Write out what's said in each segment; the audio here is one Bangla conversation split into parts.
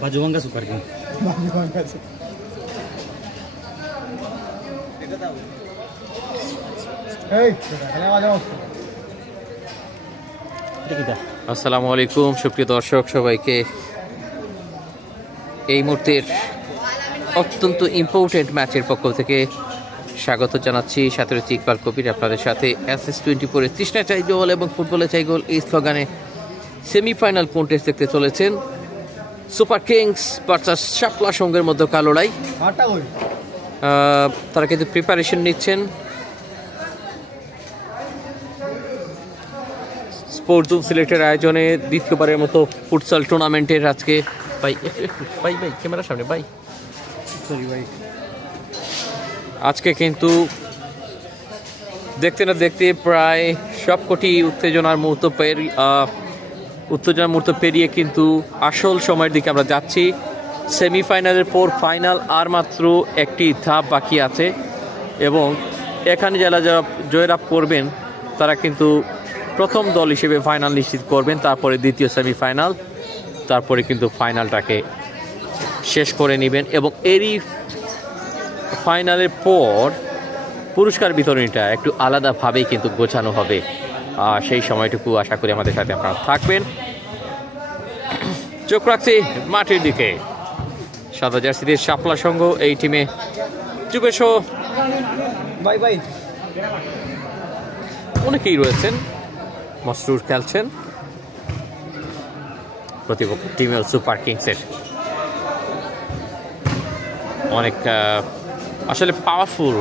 Bajuwanga Super King. আসসালামু আলাইকুম সুপ্রিয় দর্শক সবাইকে এই মুহূর্তের অত্যন্ত ইম্পর্টেন্ট ম্যাচের পক্ষ থেকে স্বাগত জানাচ্ছি। সাথে রয়েছে ইকবাল কবির আপনাদের সাথে। SS24 এর তৃষ্ণা চাই গোল এবং ফুটবলে চাই গোল এই স্লোগানে সেমিফাইনাল কন্টেস্ট দেখতে চলেছেন সুপার কিংস ভার্সাস শাপলা সংঘের মধ্যে লড়াই। তারা কিন্তু প্রিপারেশন নিচ্ছেন স্পোর্টস জোন সিলেটের আয়োজনে দ্বিতীয়বারের মতো ফুটসাল টুর্নামেন্টের আজকে ভাই ক্যামেরার সামনে ভাই আজকে কিন্তু দেখতে না দেখতে প্রায় সবকটি উত্তেজনার মুহূর্ত পেরিয়ে কিন্তু আসল সময়ের দিকে আমরা যাচ্ছি। সেমিফাইনালের পর ফাইনাল আর মাত্র একটি ধাপ বাকি আছে এবং এখানে যারা জয়লাভ করবেন তারা কিন্তু প্রথম দল হিসেবে ফাইনাল নিশ্চিত করবেন, তারপরে দ্বিতীয় সেমিফাইনাল, তারপরে কিন্তু ফাইনালটাকে শেষ করে নেবেন এবং এরই ফাইনালের পর পুরস্কার বিতরণীটা একটু আলাদাভাবেই কিন্তু গোছানো হবে। সেই সময়টুকু আশা করি আমাদের সাথে আপনারা থাকবেন। চোখ রাখছি মাঠের দিকে। সাদা জার্সিতে শাপলা সংঘ, এই টিমে যুবেশো অনেকেই রয়েছেন। মসরুর খেলছেন, প্রতিপক্ষ টিমের সুপার কিংসের অনেক আসলে পাওয়ারফুল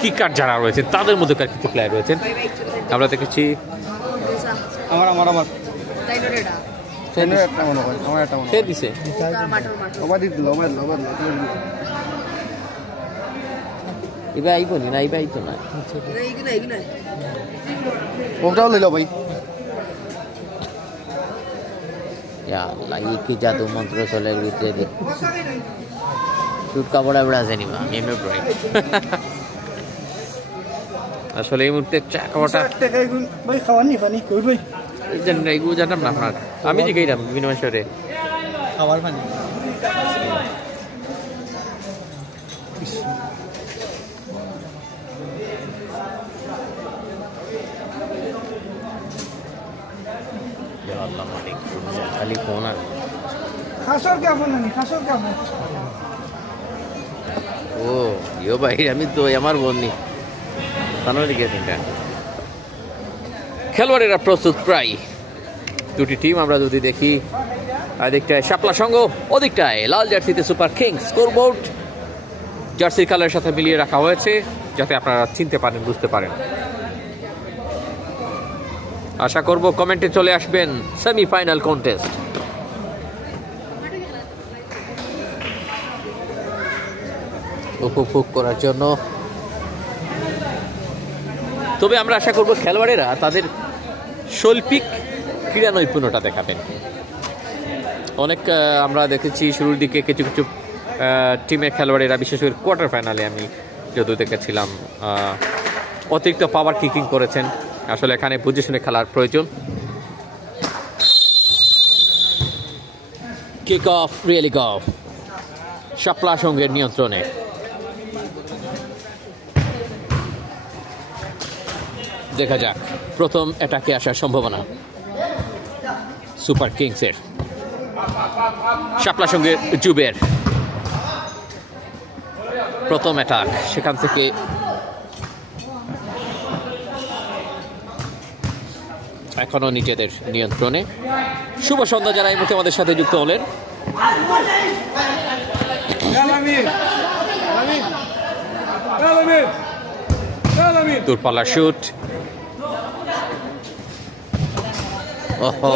কিকার যারা রয়েছে তাদের মধ্যেকার কিছু প্লেয়ার রয়েছেন। আমরা দেখেছি কি জাদু মন্ত্র চলে ভিতরে চুটকা বড়া বড়া আছে নিবা আসলে এই মুহূর্তে জানতাম না আপনার, আমি জিগাইলাম বিনিময় শহরে খাবার পানি খালি ফোন আর ও ইয়ো ভাই আমি তো আমার বলনি খেলোয়াড়েরা প্রস্তুত প্রায় দুটি টিম আমরা যদি দেখি, এদিকটায় শাপলা সংঘ, ওদিকটায় লাল জার্সিতে সুপার কিংস। স্কোরবোর্ড জার্সির কালারের সাথে মিলিয়ে রাখা হয়েছে যাতে আপনারা চিনতে পারেন, বুঝতে পারেন। আশা করব কমেন্টে চলে আসবেন সেমিফাইনাল কন্টেস্ট। উপভোগ করার জন্য। তবে আমরা আশা করব খেলোয়াড়েরা তাদের শৈল্পিক ক্রীড়া নৈপুণ্যটা দেখাবেন। অনেক আমরা দেখেছি শুরুর দিকে কিছু কিছু টিমের খেলোয়াড়েরা, বিশেষ করে কোয়ার্টার ফাইনালে আমি যত দেখেছিলাম, অতিরিক্ত পাওয়ার কিকিং করেছেন। আসলে এখানে বুঝে শুনে খেলার প্রয়োজন। কিক অফ রিয়েলি গফ শাপলা সংঘের নিয়ন্ত্রণে। দেখা যাক প্রথম অ্যাটাকে আসার সম্ভাবনা সুপার কিংসের। শাপলা সংঘের জুবের প্রথম অ্যাটাক, সেখান থেকে এখনো নিজেদের নিয়ন্ত্রণে। শুভ সন্ধ্যা যারা এই মুহূর্তে আমাদের সাথে যুক্ত হলেন। দূরপাল্লা শুট, ওহো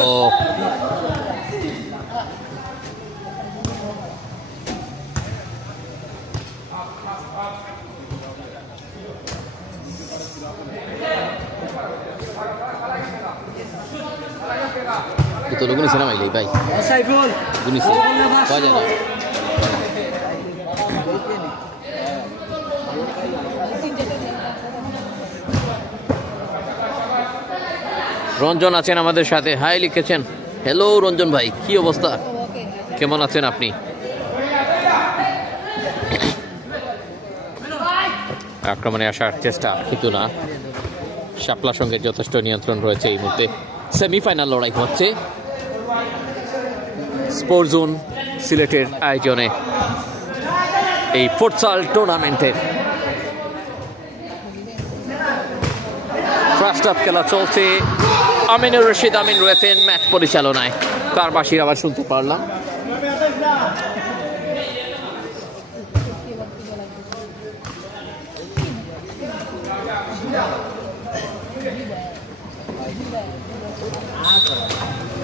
itu lo guni sana mai lei bai Saiful guni sana kau jana Ranjan আছেন আমাদের সাথে, হাই লিখেছেন। হ্যালো রঞ্জন ভাই, কি অবস্থা? কেমন আছেন আপনি? আক্রমণে আসার চেষ্টা কিন্তু না, শাপলার সঙ্গে যথেষ্ট নিয়ন্ত্রণ রয়েছে। এই মুহূর্তে সেমিফাইনাল লড়াই হচ্ছে স্পোর্ট জোন সিলেটের আয়োজনে এই ফুটসাল টুর্নামেন্টের ফার্স্ট হাফ খেলা চলছে। আমিনুর রশিদ আমিন রয়েছেন ম্যাচ পরিচালনায়, তার বাসির আবার শুনতে পারলাম।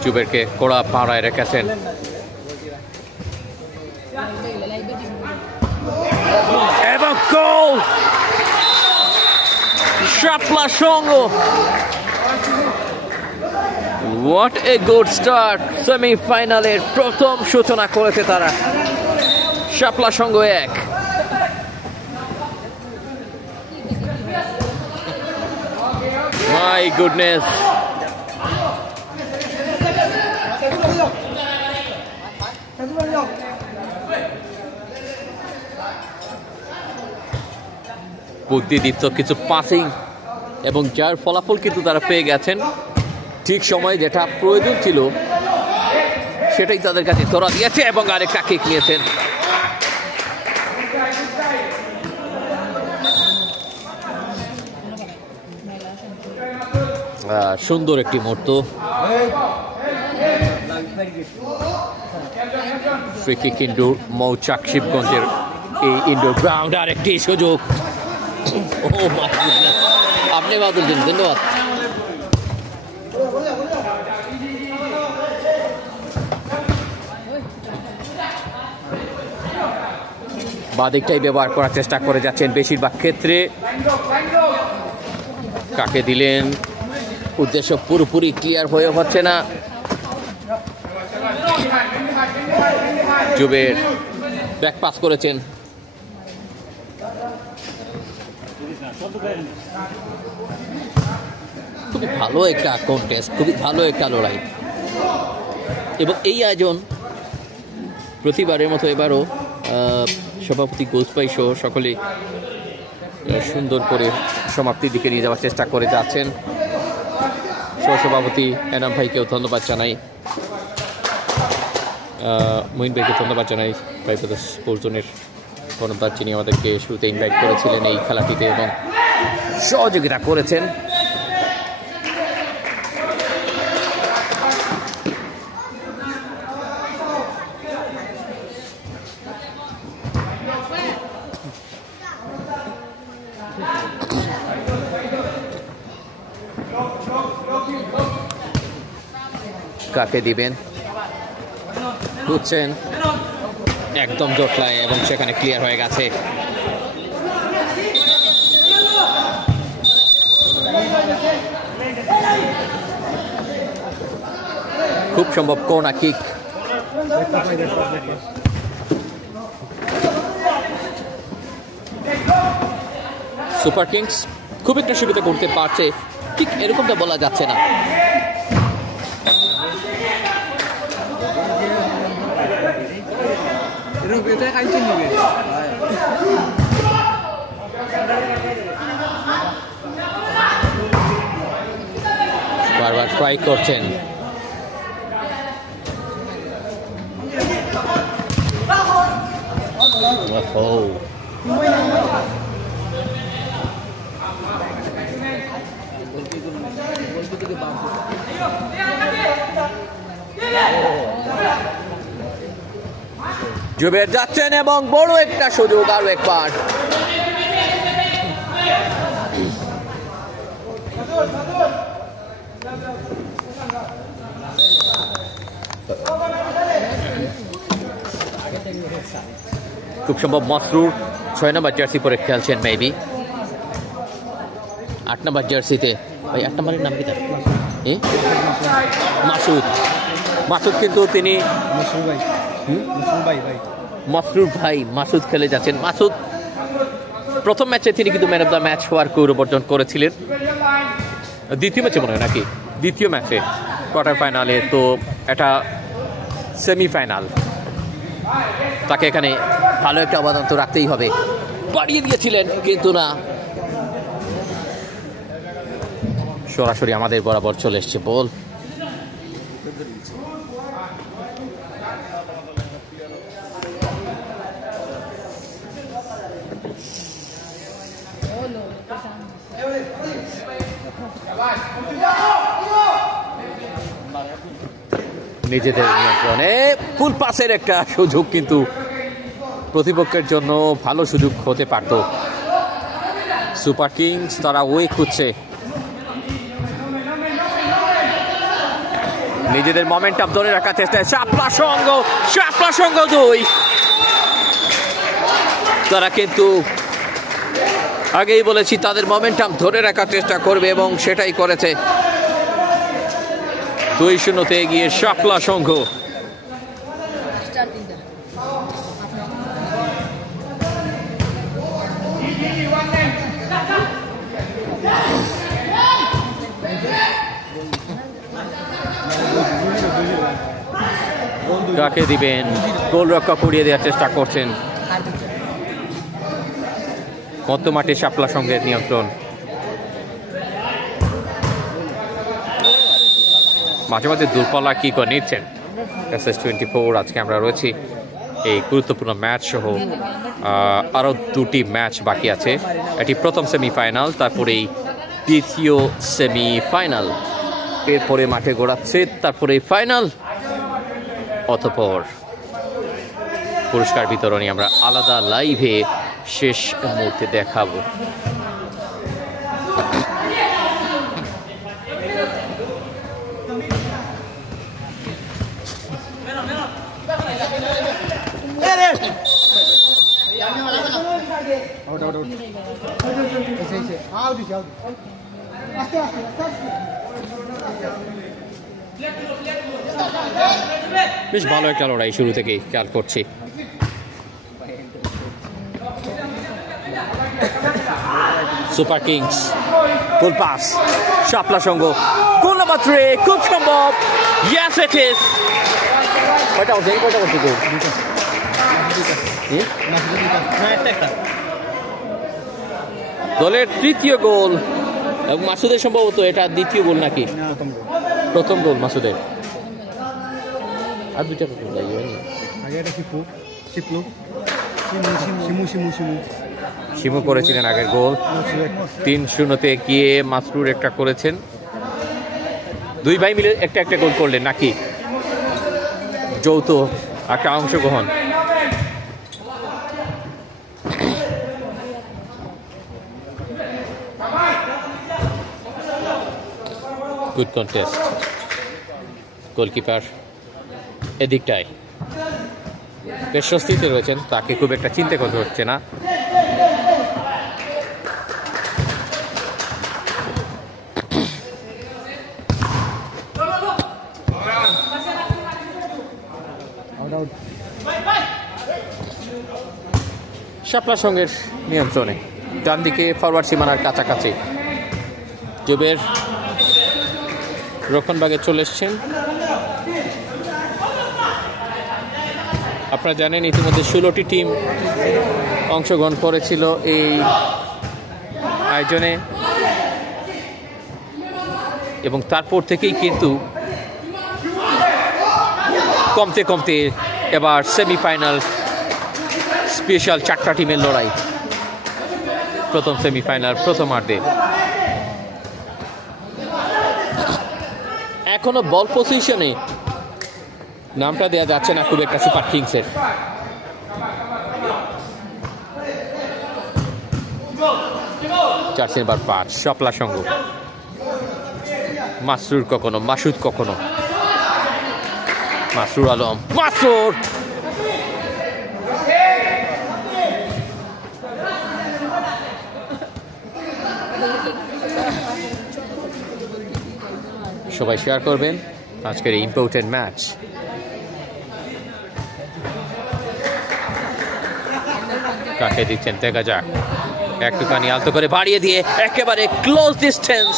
জুবেরকে কড়া পাড়ায় রেখেছেন। এবং গোল শাপলা সংঘ। What a good start! সেমিফাইনালের প্রথম সূচনা করেছে তারা। শাপলা সংঘ 1। মাই গুডনেস, বুদ্ধিদীপ্ত কিছু পাসিং এবং যার ফলাফল কিন্তু তারা পেয়ে গেছেন ঠিক সময়, যেটা প্রয়োজন ছিল সেটাই তাদের কাছে ধরা দিয়েছে এবং আরেকটা কিক নিয়েছেন। সুন্দর একটি মুহূর্ত। ফ্রি কিক ইনডোর মৌচাক শিবগঞ্জের এই ইনডোর গ্রাউন্ড। আর একটি সুযোগ। আপনি বাদল দিন, ধন্যবাদ। বাদিকটাই ব্যবহার করার চেষ্টা করে যাচ্ছেন বেশিরভাগ ক্ষেত্রে। কাকে দিলেন উদ্দেশ্য পুরোপুরি ক্লিয়ার হয়ে হচ্ছে না। জুবের ব্যাক পাস করেছেন। খুবই ভালো একটা কন্টেস্ট, খুবই ভালো একটা লড়াই এবং এই আয়োজন প্রতিবারের মতো এবারও সভাপতি গোসপাই সহ সকলেই সুন্দর করে সমাপ্তির দিকে নিয়ে যাওয়ার চেষ্টা করে যাচ্ছেন। সহসভাপতি এনাম ভাইকেও ধন্যবাদ জানাই, মঈন ভাইকে ধন্যবাদ জানাই, ভাইপোদা স্পোর্টস জোনের কর্ণধার, যিনি আমাদেরকে শুরুতে ইনভাইট করেছিলেন এই খেলাটিতে এবং সহযোগিতা করেছেন। কাকে দিবেন বুঝছেন, একদম জটলায় এবং সেখানে ক্লিয়ার হয়ে গেছে। খুব সম্ভব কর্নার কিক। সুপার কিংস খুব একটা সুবিধা করতে পারছে, ঠিক এরকমটা বলা যাচ্ছে না। বারবার ট্রাই করছেন। জুবের যাচ্ছেন এবং বড় একটা সুযোগ আরো একবার। খুব সম্ভব মসরুর 6 নম্বর জার্সি পরে খেলছেন, মেবি 8 নম্বর জার্সিতে। ভাই 8 নম্বরের নাম কি তার? মাসুদ। মাসুদ কিন্তু তিনি মসরুর ভাই মাসুদ খেলে যাচ্ছেন। মাসুদ প্রথম ম্যাচে তিনি কিন্তু ম্যান অফ দ্য ম্যাচ হওয়ার গৌরব অর্জন করেছিলেন। দ্বিতীয় ম্যাচে মনে হয় নাকি, দ্বিতীয় ম্যাচে কোয়ার্টার ফাইনালে। তো এটা সেমিফাইনাল, তাকে এখানে ভালো একটা অবদান তো রাখতেই হবে। বাড়িয়ে দিয়েছিলেন কিন্তু না, সরাসরি আমাদের বরাবর চলে এসছে বল। নিজেদের নিয়ন্ত্রণে ফুল পাসের একটা সুযোগ, কিন্তু প্রতিপক্ষের জন্য ভালো সুযোগ হতে পারত। সুপার কিংস তারা ওয়ে খুঁজছে, নিজেদের মোমেন্টাম ধরে রাখার চেষ্টায় শাপলা সংঘ 2। তারা কিন্তু আগেই বলেছি তাদের মোমেন্টাম ধরে রাখার চেষ্টা করবে এবং সেটাই করেছে। 2-0 এগিয়ে শাপলা সংঘ। কাকে দিবেন? গোলরক্ষক উড়িয়ে দেওয়ার চেষ্টা করছেন। মধ্য মাঠে শাপলা সংঘের নিয়ন্ত্রণ। মাঝে মাঝে দূরপাল্লা কি করে নিচ্ছেন SS24। আজকে আমরা রয়েছি এই গুরুত্বপূর্ণ ম্যাচ সহ আরও 2টি ম্যাচ বাকি আছে। এটি প্রথম সেমিফাইনাল, তারপরেই দ্বিতীয় সেমিফাইনাল, এরপরে মাঠে গড়াচ্ছে, তারপরে ফাইনাল, অতঃপর পুরস্কার বিতরণী আমরা আলাদা লাইভে শেষ মুহূর্তে দেখাবো। বেশ ভালো একটা লড়াই শুরু থেকেই খেয়াল করছি। সুপার কিংস গোল পাস, শাপলা সংঘ গোল নাম্বার 3 খুব সম্ভব। Yes it is. কয়টা করছে গোল? দলের তৃতীয় গোল এবং মাসুদের সম্ভবত এটা দ্বিতীয় গোল নাকি প্রথম গোল মাসুদের। আর দুইটা গোল শিমু করেছিলেন আগের গোল। 3-0 গিয়ে মাসরুর একটা করেছেন। দুই ভাই মিলে একটা গোল করলেন নাকি যৌথ একটা অংশগ্রহণ। Good contest. গোলকিপার এদিকটায় বেশ স্বস্তিতে রয়েছেন, তাকে খুব একটা চিন্তা করতে হচ্ছে না। শাপলা সংঘের নিয়ন্ত্রণে ডান দিকে ফরওয়ার্ড সীমানার কাছাকাছি জুবের রক্ষণভাগে চলে এসছেন। আপনারা জানেন ইতিমধ্যে 16টি টিম অংশগ্রহণ করেছিল এই আয়োজনে এবং তারপর থেকেই কিন্তু কমতে কমতে এবার সেমিফাইনাল স্পেশাল 4টা টিমের লড়াই। প্রথম সেমিফাইনাল প্রথমার্ধে এখনো বল পজিশনে নামটা দেওয়া যাচ্ছে না খুব একটা সুপার কিংসের। চার্চের বার 5 শাপলা সংঘ। মাসরুর কখনো, মাসুদ কখনো, মাসরুর আলম, মাসুর সবাই শেয়ার করবেন আজকের এই ইম্পর্টেন্ট ম্যাচ। কাকে দিচ্ছেন দেখা যাক। একটুখানি আলতো করে বাড়িয়ে দিয়ে একেবারে ক্লোজ ডিস্টেন্স।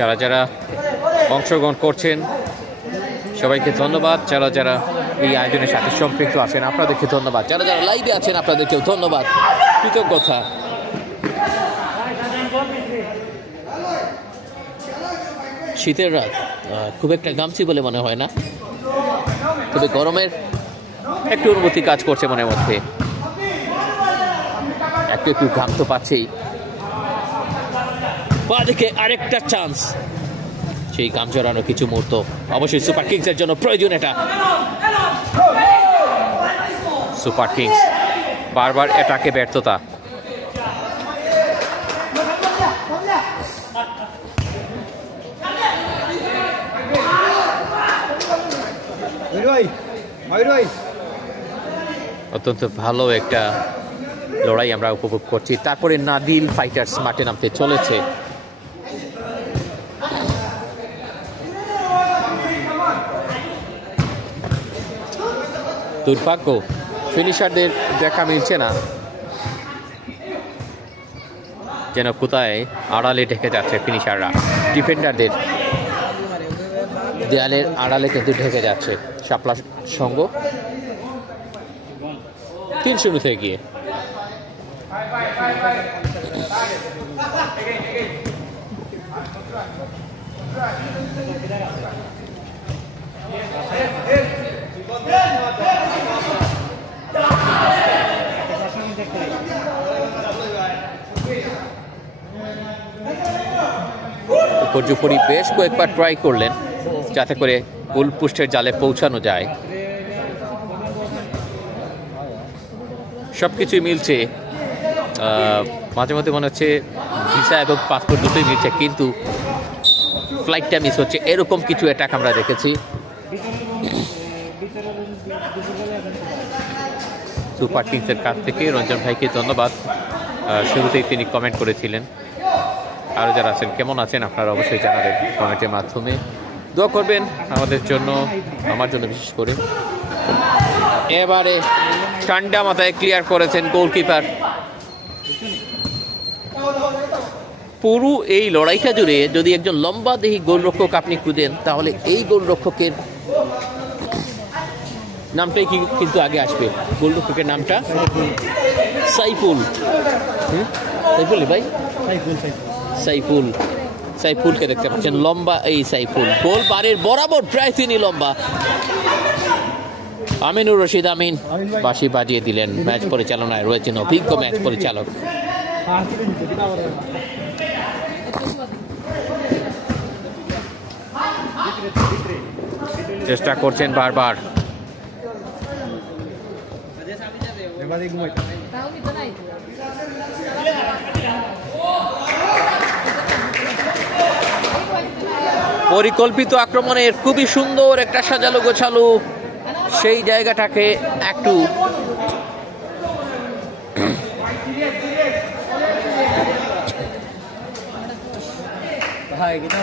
যারা যারা অংশগ্রহণ করছেন সবাইকে ধন্যবাদ। যারা যারা এই আয়োজনের সাথে সম্পৃক্ত আছেন আপনাদেরকে ধন্যবাদ। যারা যারা লাইভে আছেন আপনাদেরকেও ধন্যবাদ, কৃতজ্ঞতা। শীতের রাত, খুব একটা ঘামছি বলে মনে হয় না, তবে গরমের একটু অনুভূতি কাজ করছে মনের মধ্যে। একটু একটু ঘাম তো পাচ্ছেই। বাদিকে আরেকটা চান্স, সেই ঘাম জড়ানো কিছু মুহূর্ত অবশ্যই সুপার কিংসের জন্য প্রয়োজন। এটা সুপার কিংস বারবার এটাকে ব্যর্থতা। অত্যন্ত ভালো একটা লড়াই আমরা উপভোগ করছি। তারপরে নাদিল ফাইটার্স মাঠে নামতে চলেছে। দুর্ভাগ্য, ফিনিশারদের দেখা মিলছে না, যেন কোথায় আড়ালে ঢেকে যাচ্ছে ফিনিশাররা। ডিফেন্ডারদের দেয়ালের আড়ালে কিন্তু ঢেকে যাচ্ছে শাপলা সঙ্গ। 3-0 থেকে গিয়ে উপর্যুপরি বেশ কয়েকবার ট্রাই করলেন যাতে করে গোল পোস্টের জালে পৌঁছানো যায়। সব কিছুই মিলছে, মাঝে মধ্যে মনে হচ্ছে ভিসা এবং পাসপোর্ট দুটোই মিলছে, কিন্তু ফ্লাইটটা মিস হচ্ছে, এরকম কিছু অ্যাটাক আমরা দেখেছি। সুপার কিংসের কাছ থেকে রঞ্জন ভাইকে ধন্যবাদ, শুরুতেই তিনি কমেন্ট করেছিলেন। আরও যারা আছেন কেমন আছেন আপনারা অবশ্যই জানাবেন কমেন্টের মাধ্যমে। দোয়া করবেন আমাদের জন্য, আমার জন্য বিশেষ করে। এবারে ঠান্ডা মাথায় ক্লিয়ার করেছেন গোলকিপার। পুরো এই লড়াইটা জুড়ে যদি একজন লম্বা দেহি গোলরক্ষক আপনি খুঁজেন তাহলে এই গোলরক্ষকের নামটাই কিন্তু আগে আসবে। গোলরক্ষকের নামটা সাইফুল। সাইফুল ভাই, সাইফুল, সাইফুলকে দেখতে পাচ্ছেন, লম্বা এই সাইফুল। গোল বারের বরাবর প্রায় তিনি লম্বা। আমিনুর রশিদ আমিন বাঁশি বাজিয়ে দিলেন। ম্যাচ পরিচালনায় রয়েছেন অভিজ্ঞ ম্যাচ পরিচালক। চেষ্টা করছেন বারবার। পরিকল্পিত আক্রমণের খুবই সুন্দর একটা সাজালো গোছালো সেই জায়গাটাকে একটু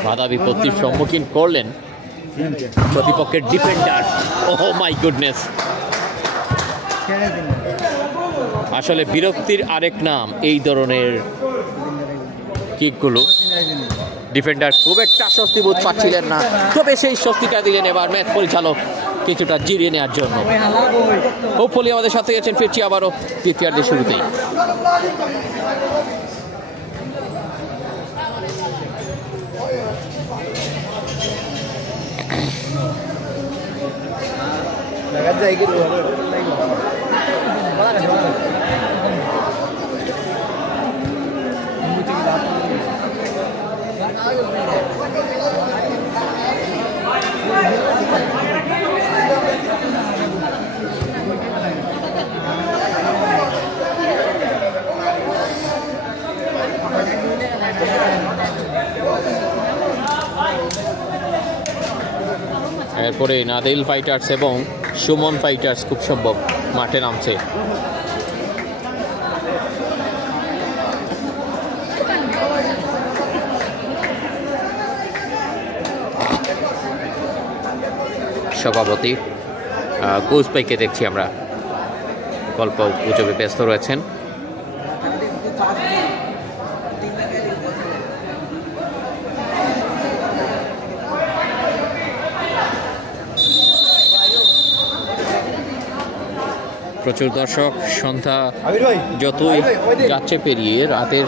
বাধা বিপত্তির সম্মুখীন করলেন প্রতিপক্ষের ডিফেন্ডার। ওহ মাই গুডনেস, আসলে বিরক্তির আরেক নাম এই ধরনের কিকগুলো। ডিফেন্ডার খুব একটা স্বস্তি বোধ পাচ্ছিলেন না, তবে সেই স্বস্তিটা দিলেন এবার ম্যাচ পরিচালক কিছুটা জিরিয়ে নেওয়ার জন্য। হোপফুলি আমাদের সাথে গেছেন, ফিরছি আবারও তৃতীয়ার্ধের শুরুতেই। এরপরে নাদিল ফাইটার্স এবং সুমন ফাইটার্স খুব সম্ভব মাঠে নামছে। সভাপতি কোচ ভাইকে দেখছি আমরা, গল্প গুজবে ব্যস্ত রয়েছেন। প্রচুর দর্শক। সন্ধ্যা যতই যাচ্ছে পেরিয়ে, রাতের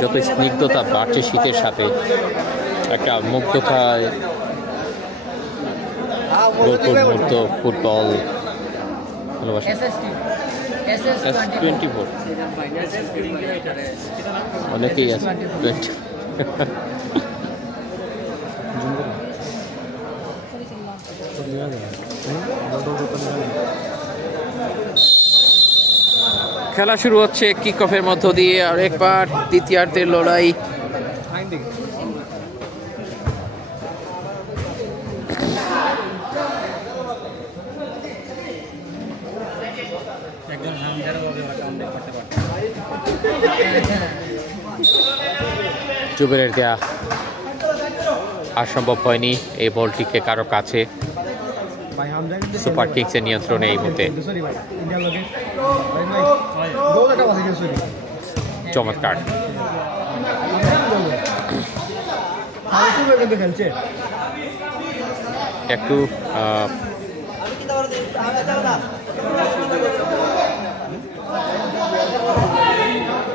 যত স্নিগ্ধতা বাড়ছে শীতের সাথে, একটা মুগ্ধতায় মুহূর্ত ফুটবল ভালোবাসা। S24 অনেকেই আছে। খেলা শুরু হচ্ছে কিক অফের মধ্য দিয়ে। আর একবার দ্বিতীয়ার্ধের লড়াই। জুবেরের দেয়া আর সম্ভব হয়নি এই বলটিকে কারো কাছে। সুপার কিংসের নিয়ন্ত্রণে এই মুহূর্তে। চমৎকার। একটু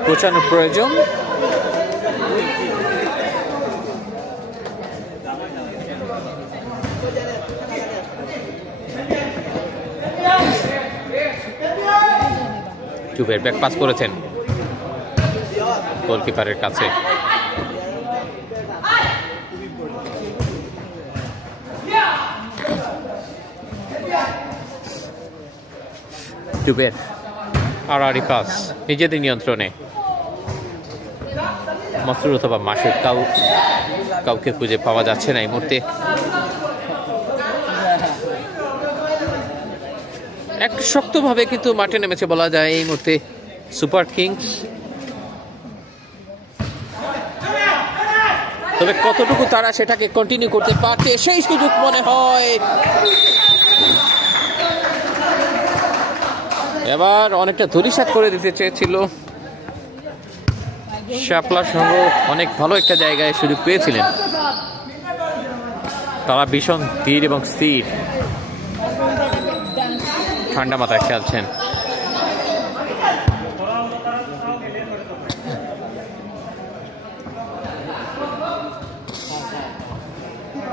গোছানোর প্রয়োজন। জুবের ব্যাক পাস করেছেন গোলকিপারের কাছে। জুবের আড়াআড়ি পাস নিজেদের নিয়ন্ত্রণে। মাসুদ অথবা মাসুদ কাউকে খুঁজে পাওয়া যাচ্ছে না এই মুহূর্তে। একটু শক্তভাবে কিন্তু মাঠে নেমেছে বলা যায় এই মুহূর্তে সুপার কিংস। তবে কতটুকু তারা সেটাকে কন্টিনিউ করতে পারছে সেই সুযোগ মনে হয়। এবার অনেকটা ধূলিসাৎ করে দিতে চেয়েছিল শাপলা সংঘ। অনেক ভালো একটা জায়গায় সুযোগ পেয়েছিলেন। তারা ভীষণ ধীর এবং স্থির ঠান্ডা মাথায় খেলছেন।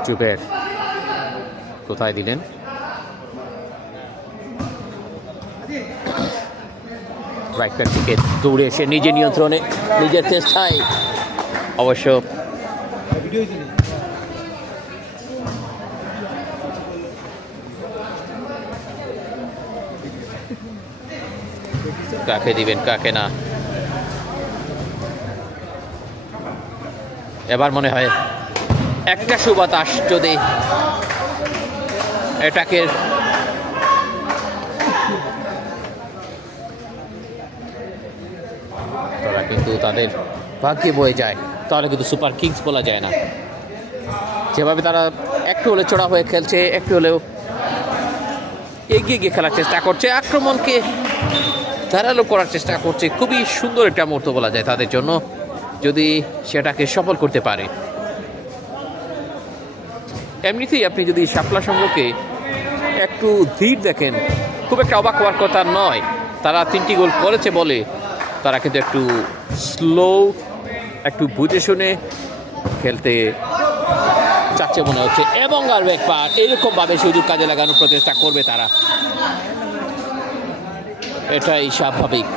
জুবের কোথায় দিলেন? রাইট ব্যাক থেকে দৌড়ে এসে নিজের নিয়ন্ত্রণে নিজের চেষ্টায় অবশ্য কাকে দিবেন কাকে না। এবার মনে হয় একটা সুবাতাস যদি এটাকে তারা কিন্তু তাদের ভাগ্যে বয়ে যায়, তাহলে কিন্তু সুপার কিংস বলা যায় না। যেভাবে তারা একটু হলে চড়া হয়ে খেলছে, একটু হলেও এগিয়ে গিয়ে খেলার চেষ্টা করছে, আক্রমণকে ধারালো করার চেষ্টা করছে। খুবই সুন্দর একটা মুহূর্ত বলা যায় তাদের জন্য, যদি সেটাকে সফল করতে পারে। এমনিতেই আপনি যদি শাপলা সংঘকে একটু ধীর দেখেন, খুব একটা অবাক হওয়ার কথা নয়। তারা 3টি গোল করেছে বলে তারা কিন্তু একটু স্লো, একটু বুঝে শুনে খেলতে চাচ্ছে মনে হচ্ছে। এবং আর একবার এইরকমভাবে সুযোগ কাজে লাগানোর প্রচেষ্টা করবে তারা, এটাই স্বাভাবিক।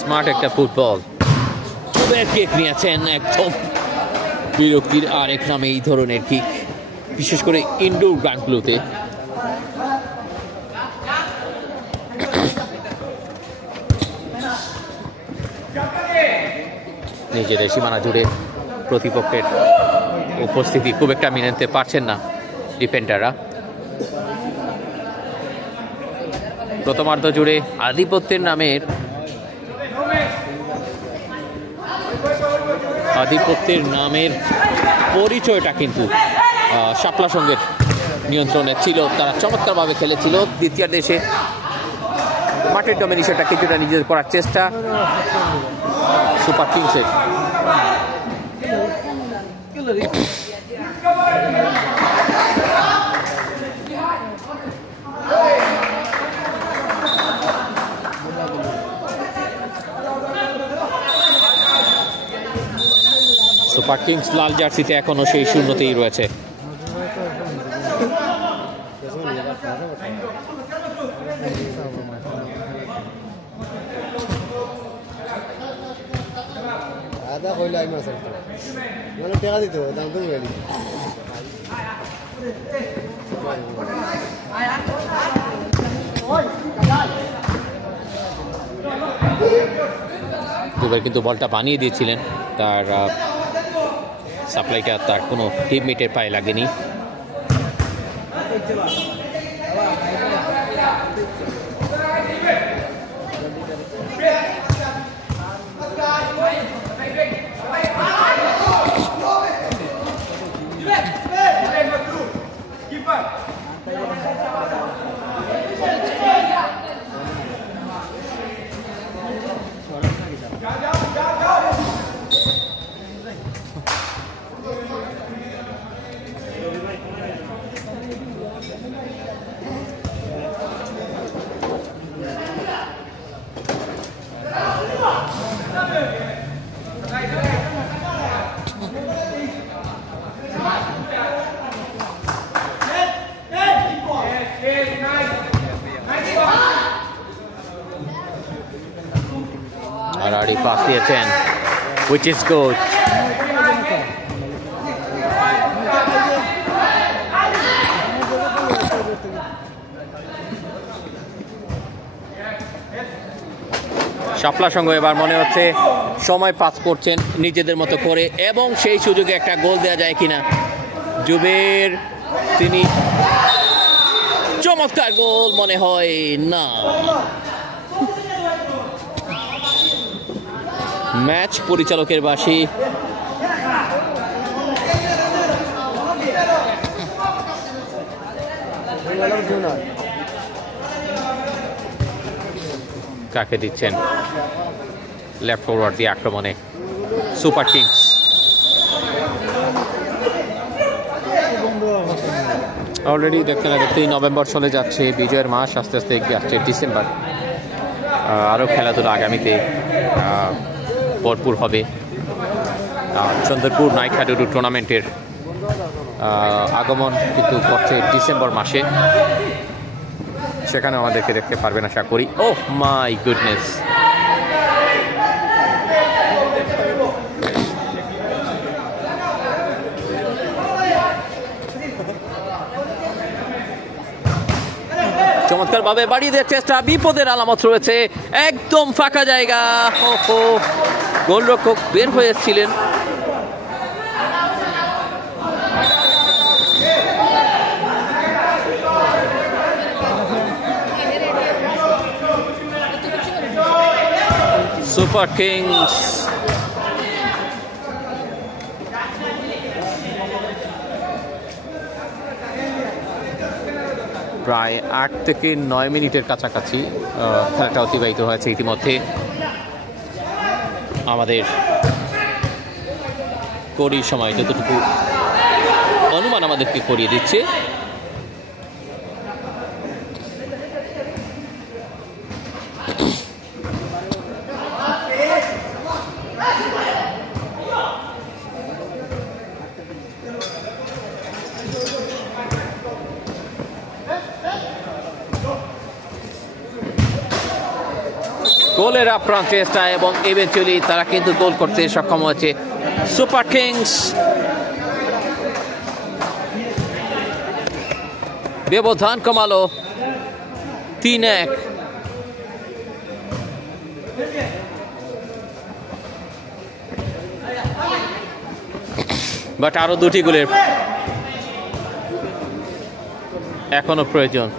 স্মার্ট একটা ফুটবল। কিক নিয়েছেন একদম বিরক্তির আরেক নামে এই ধরনের কিক, বিশেষ করে ইনডোর গ্রাউন্ডগুলোতে। নিজেদের সীমানা জুড়ে প্রতিপক্ষের উপস্থিতি খুব একটা মেনে নিতে পারছেন না ডিফেন্ডাররা। প্রথমার্ধ জুড়ে আধিপত্যের নামের পরিচয়টা কিন্তু শাপলা সংঘের নিয়ন্ত্রণে ছিল। তারা চমৎকারভাবে খেলেছিল। দ্বিতীয়ার্ধে এসে মাঠের ডমিনেশনটা কিছুটা নিজেদের করার চেষ্টা সুপার কিংসের। সুপার কিংস লাল জার্সিতে এখনো সেই শূন্যতেই রয়েছে। আদা কইলে আমি আসল মানে টাকা দিতে হবে দাম তো গেলি দুবার কিন্তু বলটা বানিয়ে দিয়েছিলেন, তার সাপ্লাইটা তার কোনো টিমমেটের পায়ে লাগেনি। Already past the 10, which is good. শাপলা সঙ্গ এবার মনে হচ্ছে সময় পাস করছেন নিজেদের মতো করে, এবং সেই সুযোগে একটা গোল দেওয়া যায় কিনা। জুবের তিনি চমৎকার গোল মনে হয় না। ম্যাচ পরিচালকের বাঁশি। কাকে দিচ্ছেন লেফট ফরওয়ার্ড দিয়ে আক্রমণে সুপার কিংস। অলরেডি দেখতে 3 নভেম্বর চলে যাচ্ছে, বিজয়ের মাস আস্তে আস্তে এগিয়ে আসছে ডিসেম্বর। আরও খেলাধুলা আগামীতে ভরপুর হবে। চন্দ্রপুর নাইট হাডুডু টুর্নামেন্টের আগমন কিন্তু করছে ডিসেম্বর মাসে, সেখানে আমাদেরকে দেখতে পারবেন আশা করি। ওহ মাই গুডনেস, চমৎকার ভাবে বাড়িয়ে দেওয়ার চেষ্টা, বিপদের আলামত রয়েছে, একদম ফাঁকা জায়গা। গোলরক্ষক বের হয়ে এসেছিলেন। সুপার কিংস প্রায় 8 থেকে 9 মিনিটের কাছাকাছি খেলাটা অতিবাহিত হয়েছে ইতিমধ্যে। আমাদের কড়ির সময় যতটুকু অনুমান আমাদেরকে করিয়ে দিচ্ছে, গোলের আপ্রাণ চেষ্টা এবং ইভেন্চুয়ালি তারা কিন্তু গোল করতে সক্ষম হয়েছে। সুপার কিংস ব্যবধান কমালো 3-1। বাট আরো 2টি গোলের এখনো প্রয়োজন।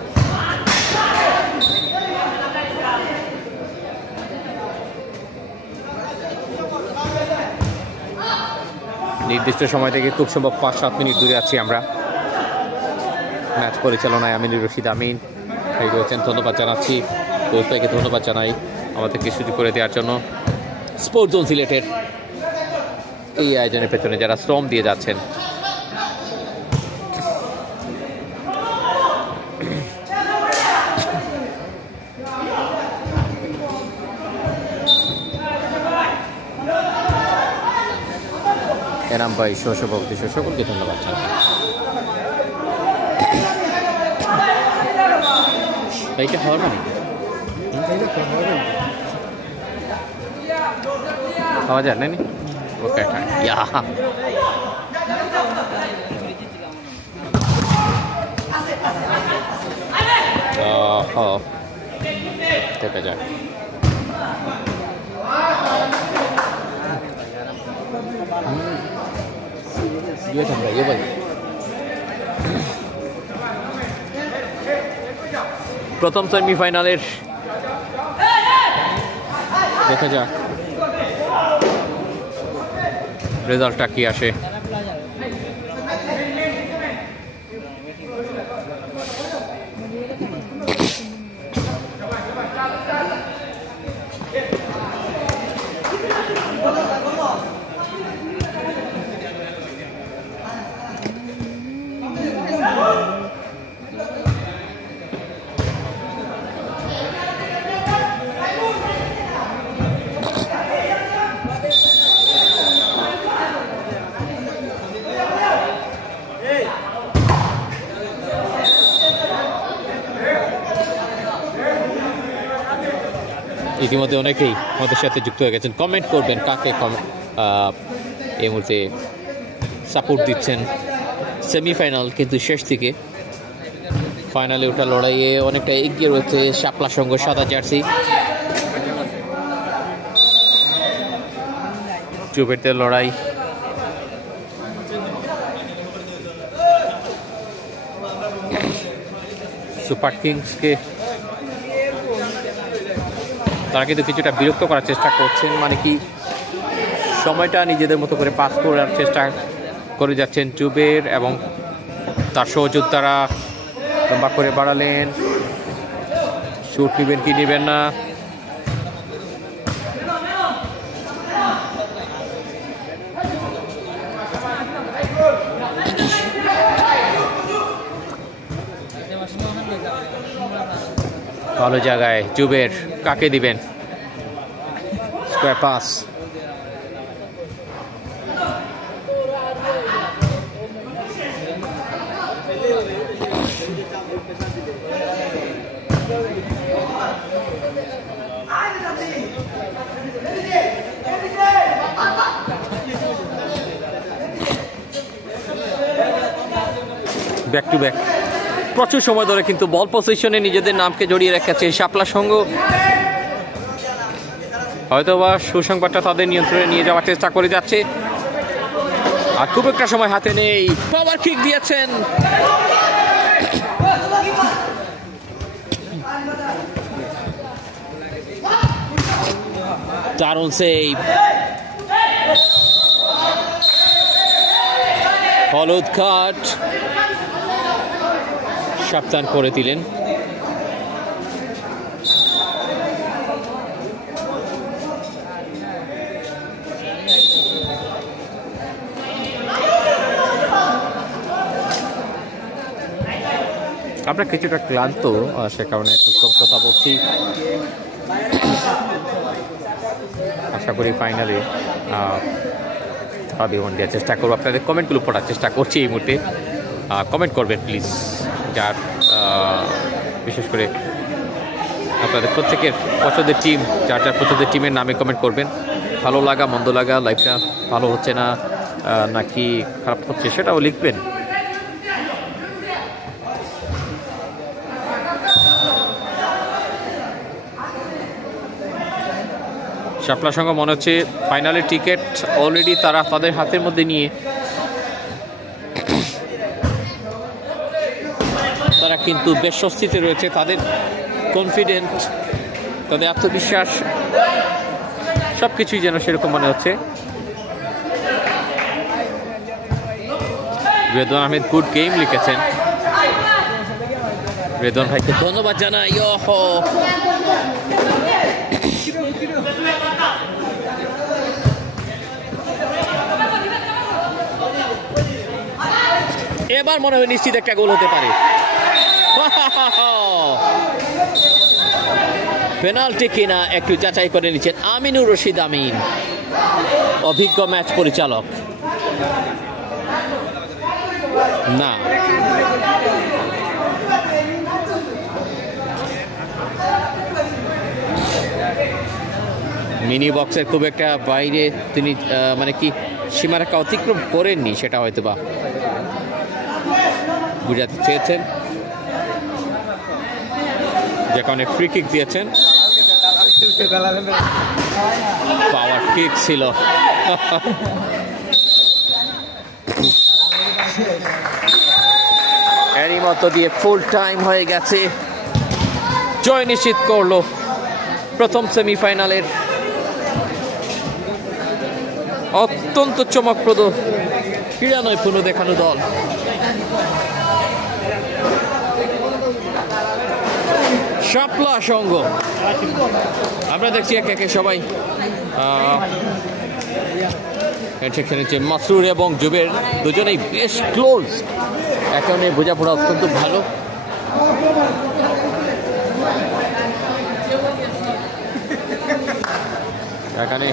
নির্দিষ্ট সময় থেকে খুব সম্ভব 5-7 মিনিট দূরে আছি আমরা। ম্যাচ পরিচালনায় আমিনুর রশিদ আমিন ভাই রয়েছেন, ধন্যবাদ জানাচ্ছি। কোচ ভাইকে ধন্যবাদ জানাই আমাদেরকে সুযোগ করে দেওয়ার জন্য। স্পোর্টস জোন সিলেটের এই আয়োজনের পেছনে যারা শ্রম দিয়ে যাচ্ছেন। এনাম ভাই, সহসভাপতি সকলকে ধন্যবাদ জানাই। এইটা হওয়ার মানে খাওয়া যায় না? ওকে, ইয়া দেখা যায়। প্রথম সেমিফাইনালের দেখা যাক রেজাল্টটা কি আসে। ইতিমধ্যে অনেকেই আমাদের সাথে যুক্ত হয়ে গেছেন। কমেন্ট করবেন কাকে এই মুহূর্তে সাপোর্ট দিচ্ছেন। সেমিফাইনাল কিন্তু শেষ দিকে, ফাইনালে ওঠা লড়াইয়ে অনেকটা এগিয়ে রয়েছে শাপলা সংঘ সাদা জার্সি। চুপের লড়াই, সুপার কিংসকে তারা কিন্তু কিছুটা বিরক্ত করার চেষ্টা করছেন, মানে কি সময়টা নিজেদের মতো করে পাস করার চেষ্টা করে যাচ্ছেন জুবের এবং তার সহযোদ্ধারা। লম্বা করে বাড়ালেন, শুট নেবেন কি নেবেন না, ভালো জায়গায় জুবের, কাকে দিবেন? Square pass, back to back. প্রচুর সময় ধরে কিন্তু বল পজিশনে নিজেদের নামকে জড়িয়ে রেখেছে শাপলা সংঘ। হয়তোবা সুসংবাদটা তাদের নিয়ন্ত্রণে নিয়ে যাওয়ার চেষ্টা করে যাচ্ছে, আর খুব একটা সময় হাতে নেই। পাওয়ার কিক দিয়েছেন, দারুণ সেভ। হলুদ কার্ড সাবধান করে দিলেন। আমরা কিছুটা ক্লান্ত, সে কারণে একটু কম কথা বলছি। আশা করি ফাইনালে বিমান দেওয়ার চেষ্টা করবো। আপনাদের কমেন্টগুলো পড়ার চেষ্টা করছি এই মুহূর্তে। কমেন্ট করবেন প্লিজ, যার বিশেষ করে আপনাদের প্রত্যেকের পছন্দের টিম, যার যার পছন্দের টিমের নামে কমেন্ট করবেন। ভালো লাগা মন্দ লাগা, লাইফটা ভালো হচ্ছে না নাকি খারাপ হচ্ছে সেটাও লিখবেন। শাপলা সংঘ মনে হচ্ছে ফাইনালের টিকিট অলরেডি তারা তাদের হাতের মধ্যে নিয়ে তারা কিন্তু বেশ স্বস্তিতে রয়েছে। তাদের কনফিডেন্ট, তাদের আত্মবিশ্বাস সব কিছুই যেন সেরকম মনে হচ্ছে। রেদওয়ান আহমেদ গুড গেম লিখেছেন, রেদওয়ান ভাইকে ধন্যবাদ জানাই। এবার মনে হয় নিশ্চিত একটা গোল হতে পারে। পেনাল্টি কিনা একটু যাচাই করে নিচ্ছেন আমিনুর রশিদ আমিন, অভিজ্ঞ ম্যাচ পরিচালক। না, মিনি বক্সের খুব একটা বাইরে তিনি মানে কি সীমারেখা অতিক্রম করেননি, সেটা হয়তো বা বুঝাতে চেয়েছেন, যে কারণে ফ্রি কিক দিয়েছেন। পাওয়ার কিক ছিল। এরই মতো দিয়ে ফুল টাইম হয়ে গেছে। জয় নিশ্চিত করলো প্রথম সেমিফাইনালের অত্যন্ত চমকপ্রদ ক্রীড়া নৈপুণ্য দেখানো দল। শাপলা সঙ্গ আমরা দেখছি একে একে সবাই খেলেছে। মাসরুর এবং জুবের দুজনেই বেশ ক্লোজ, একে অন্যের বোঝাপড়া অত্যন্ত ভালো। এখানে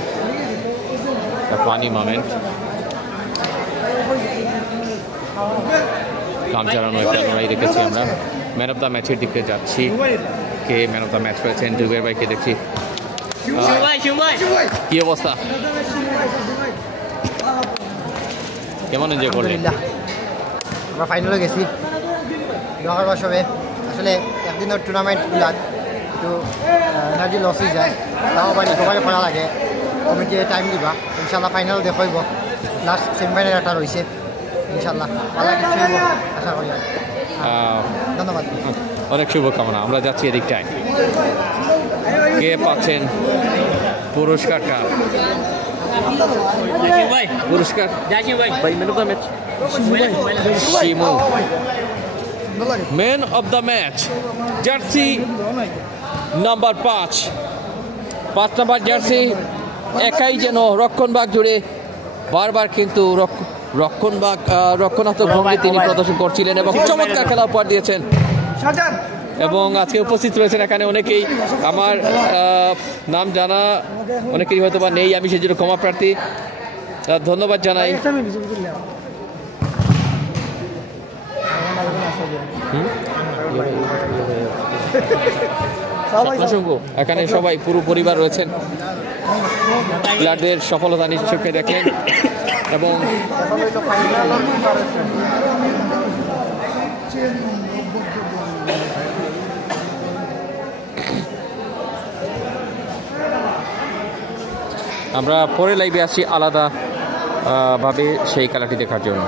ফানি মোমেন্ট, কাম চালানো একটা লড়াই দেখেছি আমরা। ম্যান অফ দ্য ম্যাচের দিকে যাচ্ছি, কে ম্যান অফ দ্য ম্যাচ পেয়েছেন? জুবের ভাইকে দেখছি। কি অবস্থা, কেমন এনজয় করলেন? আমরা ফাইনালে গেছি দোকানবার সবে। আসলে একদিনের টুর্নামেন্টগুলার একটু এনার্জি লস হয়ে যায়, তাও মানে সবাই করা লাগে, কমিটি টাইম দিবা। ইনশাল্লাহ ফাইনাল দেখাইব, লাস্ট সেমিফাইনাল একটা রয়েছে, ইনশাল্লাহ ভালো কিছু হইব আশা করি। ধন্যবাদ, অনেক শুভকামনা। আমরা যাচ্ছি এদিকটায়। কে পাচ্ছেন পুরস্কারটা? পুরস্কার man of the match jersey number 5 number jersey একাই যেন রক্ষণভাগ জুড়ে বারবার কিন্তু রক্ষণাত্মক ভঙ্গি তিনি প্রদর্শন করছিলেন এবং চমৎকার খেলা উপহার দিয়েছেন। এবং আজকে উপস্থিত রয়েছেন এখানে অনেকেই, আমার নাম জানা অনেকেরই হয়তো বা নেই, আমি সেই জন্য ক্ষমা প্রার্থী। ধন্যবাদ জানাই। এখানে সবাই পুরো পরিবার রয়েছেন, প্লেয়ারদের সফলতা নিশ্চয়ই দেখেন এবং আমরা পরে লাইভে আসছি আলাদা ভাবে সেই খেলাটি দেখার জন্য।